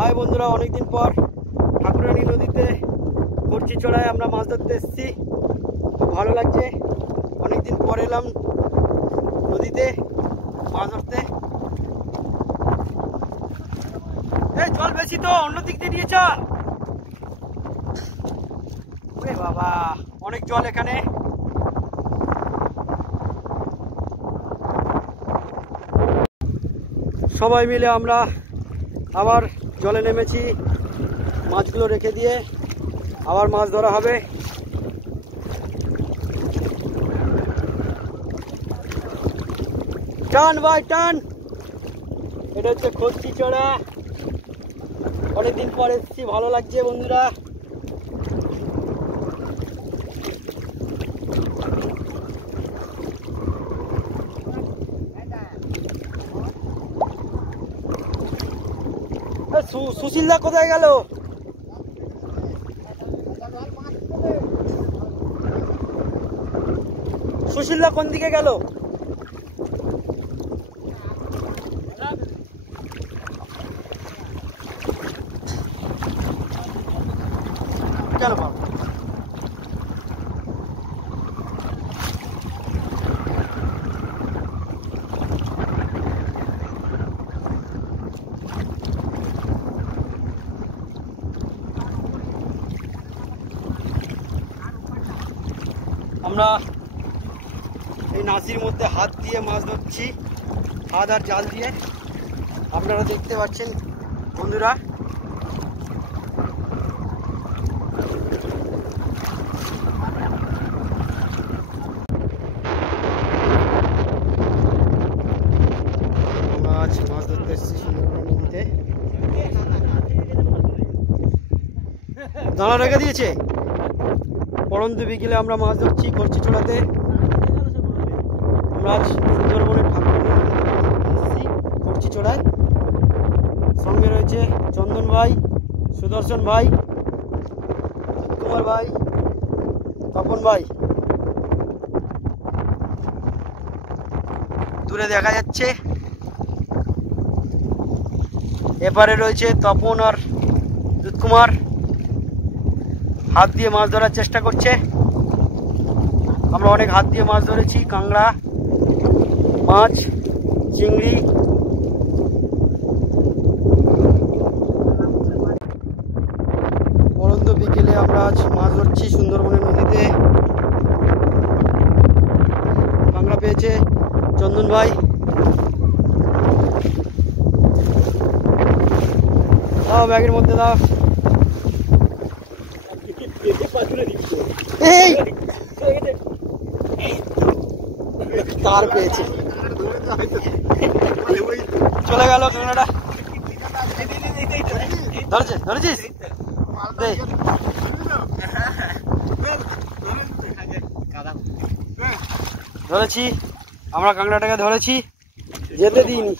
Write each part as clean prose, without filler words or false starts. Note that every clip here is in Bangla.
হাই বন্ধুরা, অনেকদিন পর ঠাকুরানী নদীতে কর্চিচড়ায় আমরা মাছ ধরতে এসেছি। খুব ভালো লাগছে, অনেকদিন পর এলাম নদীতে মাছ ধরতে। এই জল বেশি তো, অন্য দিক দিয়ে নিয়ে চল। ওরে বাবা, অনেক জল এখানে। সবাই মিলে আমরা আবার জলে নেমেছি, মাছগুলো রেখে দিয়ে আবার মাছ ধরা হবে। টান ভাই টান। এটা হচ্ছে কর্চিচড়া, অনেকদিন পর এসেছি, ভালো লাগছে বন্ধুরা। সুশীলদা কোথায় গেল? সুশীলদা কোন দিকে গেল? কেন বাবা, আমরা এই নাসির মধ্যে হাত দিয়ে মাছ ধরছি, হাত আর জাল দিয়ে। আপনারা দেখতে পাচ্ছেন বন্ধুরা। আমরা আজ মাছ ধরতে এসেছি সুন্দরবন নদীতে। দানা রেখে দিয়েছে। পরন্ত বিকেলে আমরা মাছ ধরছি কর্চিচড়াতে। আমরা আজ সুন্দরবনের কর্চিচড়ায়। সঙ্গে রয়েছে চন্দন ভাই, সুদর্শন ভাই, কুমার ভাই, তপন ভাই। দূরে দেখা যাচ্ছে। এপারে রয়েছে তপন আর কুমার, হাত দিয়ে মাছ ধরার চেষ্টা করছে। আমরা অনেক হাত দিয়ে মাছ ধরেছি, কাঁকড়া মাছ, চিংড়ি। পরন্ত বিকেলে আমরা আজ মাছ ধরছি সুন্দরবনের নদীতে। কাঁকড়া পেয়েছে চন্দন ভাই। দাও ব্যাগের মধ্যে দাও। এই তার পেয়েছে, চলে গেল কাঁকড়াটা। ধরেছিস? ধরেছি, আমরা কাঁকড়াটাকে ধরেছি, যেতে দিইনি।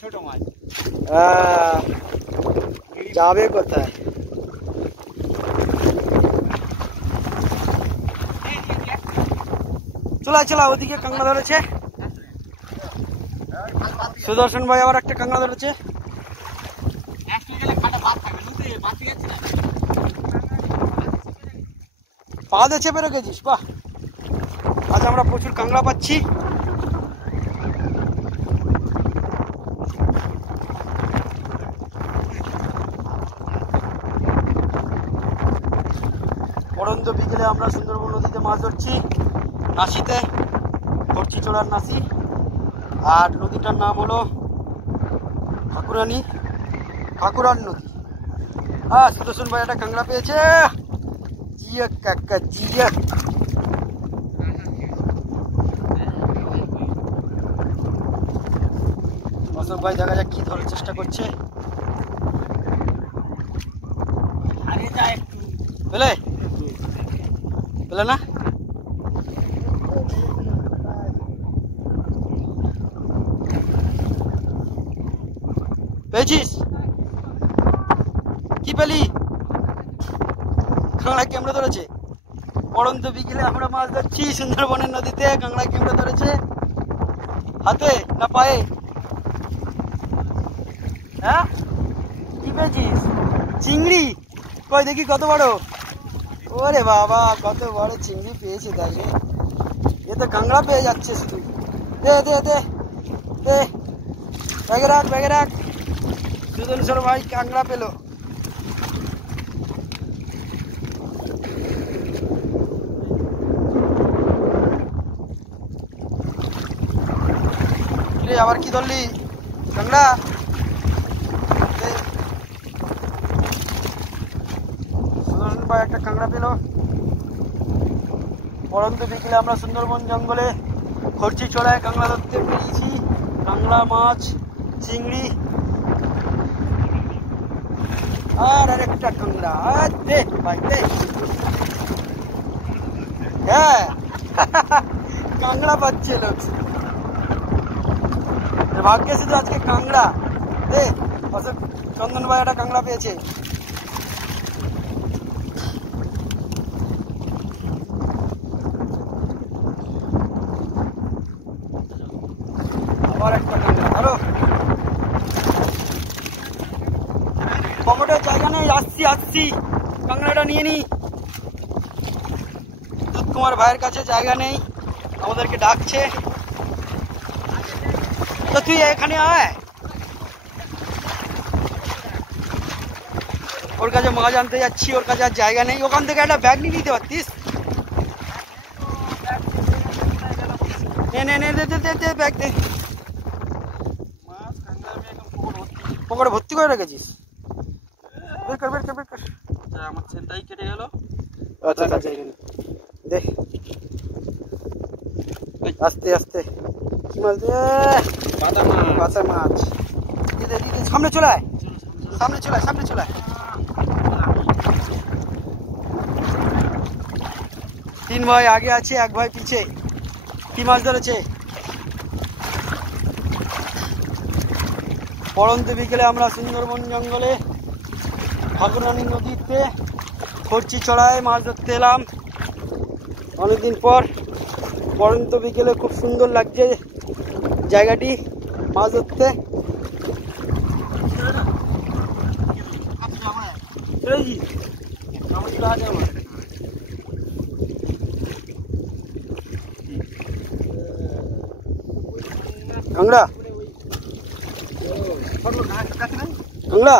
যাবে কোথায়? চলা ওদিকে কাঁকড়া ধরেছে। সুদর্শন ভাই আবার একটা কাঁকড়া ধরেছে। পা দিয়ে চেপে রেখেছিস, বাহ। আজ আমরা প্রচুর কাঁকড়া পাচ্ছি। পরন্ত বিকেলে আমরা সুন্দরবন নদীতে মাছ ধরছি, নাসিতে, কর্চিচড়ার নাসি। আর নদীটার নাম হলো ঠাকুরান নদী। সুদর্শন ভাই একটা কাঁকড়া পেয়েছে। জিয়া কাকা জিয়া। অশোক ভাই দেখা যাক কি ধরার চেষ্টা করছে। পেলে না? পেয়েছিস? কি পেলি? কাঁকড়া কেমড়ে ধরেছে। পরন্ত বিকেলে আমরা মাছ ধরছি সুন্দরবনের নদীতে। কাঁকড়া কেমড়ে ধরেছে, হাতে না পায়ে? হ্যাঁ, কি পেয়েছিস? চিংড়ি কই দেখি কত বড়। ওরে বাবা কত বড় চিংড়ি পেয়েছে তাহলে। এ তো কাঁকড়া পেয়ে যাচ্ছে শুধু। দে দে দে দে ব্যাগে রাখ ব্যাগে রাখ। সুজন সর ভাই কাঁকড়া পেলো। আবার কি ধরলি কাঁকড়া? সুজন ভাই একটা কাঁকড়া পেল। পরন্ত বিকেলে আমরা সুন্দরবন জঙ্গলে খরচি চড়ায় কাঁকড়া ধরতে পেরেছি। কাঁকড়া মাছ চিংড়ি আর আরেকটা কাঁকড়া। দে ভাই দে। হ্যাঁ কাঁকড়া পাচ্ছে লোক। ভাগ্যে শুধু আজকে কাঁকড়া। দে চন্দন ভাই একটা কাঁকড়া পেয়েছে। আবার একটা কাঁকড়া। ধরো পকেটের জায়গা নেই। আসছি আসছি কাঁকড়াটা নিয়ে নি। দুধ কুমার ভাইয়ের কাছে জায়গা নেই, আমাদেরকে ডাকছে। তো তুই এখানে আয়, ওর কাছে মাছ আনতে যাচ্ছি। ওর কাছে আর জায়গা নেই। ওখান থেকে একটা ব্যাগ নিয়ে নিতে পারতিস। নে নে নে দে দে দে ব্যাগ দে। পকেটে ভর্তি করে রেখেছিস? বের কর বের কর বের কর। আমার চেনটাই কেটে গেল। আচ্ছা আচ্ছা দে আস্তে আস্তে। কি মাছ? পাতা মাছ। সামনে চলে আয় সামনে চলে আয় সামনে চলে আয়। তিন ভাই আগে আছে, এক ভাই পিছে। কি মাছ ধরেছে? পরন্ত বিকেলে আমরা সুন্দরবন জঙ্গলে ঠাকুরানী নদীতে খরচি চড়ায় মাছ ধরতে এলাম অনেকদিন পর। পরন্ত বিকেলে খুব সুন্দর লাগছে জায়গাটি মাছ ধরতে। কাঁকড়া কাঁকড়া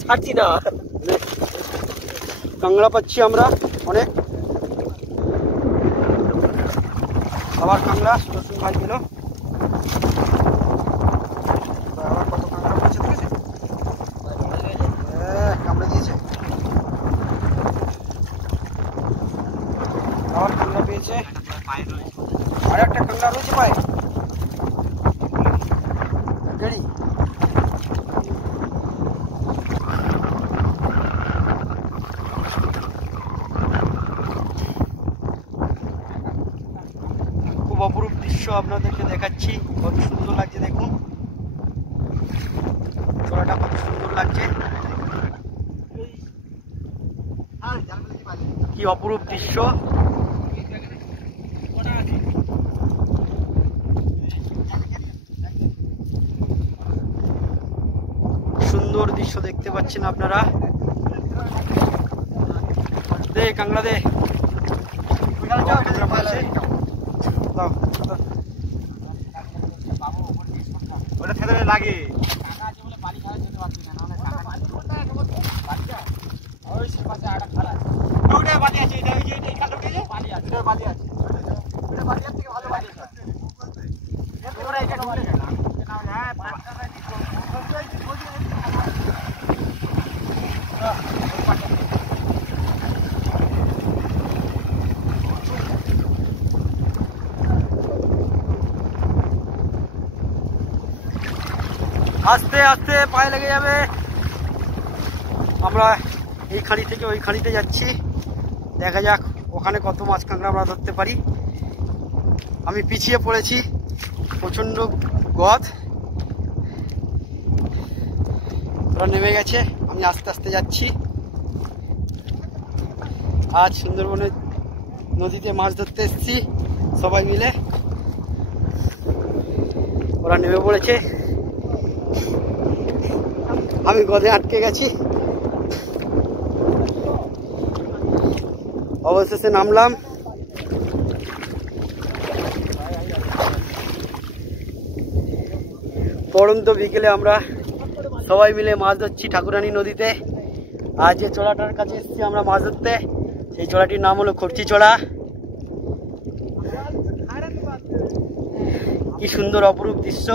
ছাড়ছি না। কাঁকড়া পাচ্ছি আমরা অনেক। আবার কাঁকড়া ভাই পেল। আবার কত কাঁকড়া পড়ছে দেখেছে? কামড়ে দিয়েছে। আবার কাঁকড়া পেয়েছে। আর একটা কাঁকড়া রয়েছে পায়ে। গেড়ি খুব অপরূপ দৃশ্য আপনাদেরকে দেখাচ্ছি। কত সুন্দর লাগছে দেখুন, চড়াটা কত সুন্দর লাগছে। কি অপরূপ দৃশ্য। সুন্দর দৃশ্য দেখতে পাচ্ছেন আপনারা। দে কাঁকড়া দে। ওটা খেতে লাগে। আস্তে আস্তে পায়ে লেগে যাবে। আমরা এই খাঁড়ি থেকে ওই খাঁড়িতে যাচ্ছি। দেখা যাক ওখানে কত মাছ কাঁকড়া আমরা ধরতে পারি। আমি পিছিয়ে পড়েছি, প্রচণ্ড গদ। ওরা নেমে গেছে, আমি আস্তে আস্তে যাচ্ছি। আজ সুন্দরবনের নদীতে মাছ ধরতে এসেছি সবাই মিলে। ওরা নেমে পড়েছে, আমি গদে আটকে গেছি। অবশেষে নামলাম। পড়ন্ত বিকেলে আমরা সবাই মিলে মাছ ধরছি ঠাকুরানী নদীতে। আজ যে চড়াটার কাছে এসেছি আমরা মাছ ধরতে, সেই চড়াটির নাম হলো খরচি চড়া। কি সুন্দর অপরূপ দৃশ্য,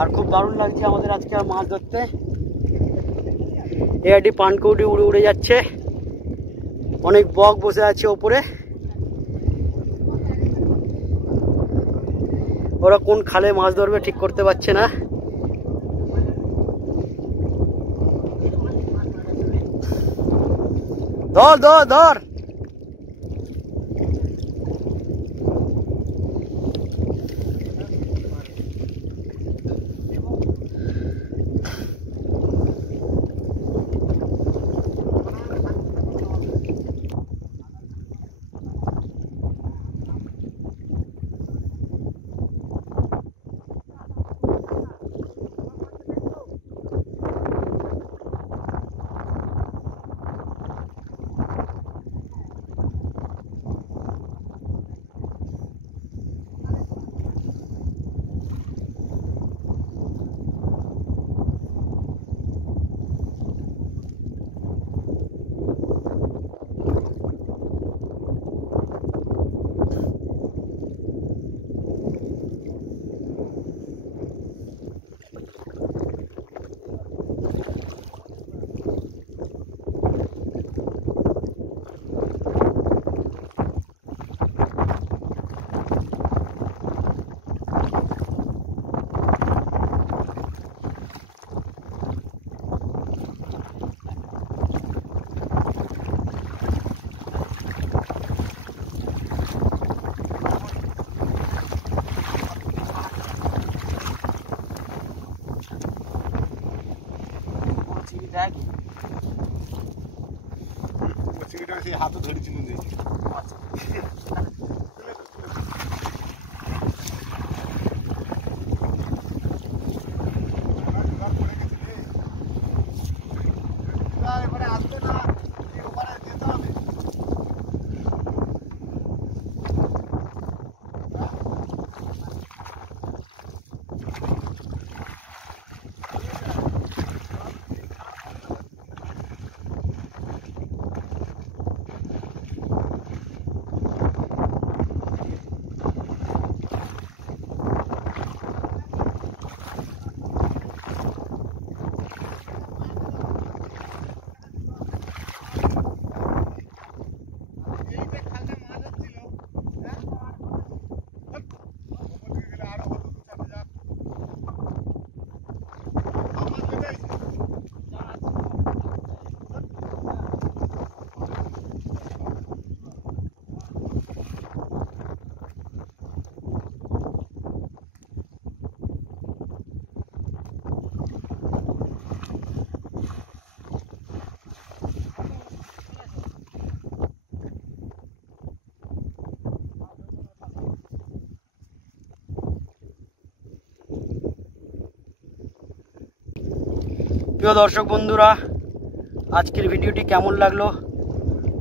আর খুব দারুণ লাগছে আমাদের আজকে আর মাছ ধরতে। এই একটি পানকৌড়ি উড়ে উড়ে যাচ্ছে, অনেক বক বসে আছে ওপরে। ওরা কোন খালে মাছ ধরবে ঠিক করতে পারছে না। ধর ধর ধর। হাতে ধরেছিল যে আসবে না, ওখানে যেতে হবে। প্রিয় দর্শক বন্ধুরা, আজকের ভিডিওটি কেমন লাগলো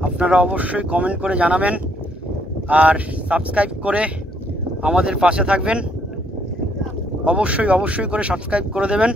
আপনারা অবশ্যই কমেন্ট করে জানাবেন, আর সাবস্ক্রাইব করে আমাদের পাশে থাকবেন। অবশ্যই করে সাবস্ক্রাইব করে দেবেন।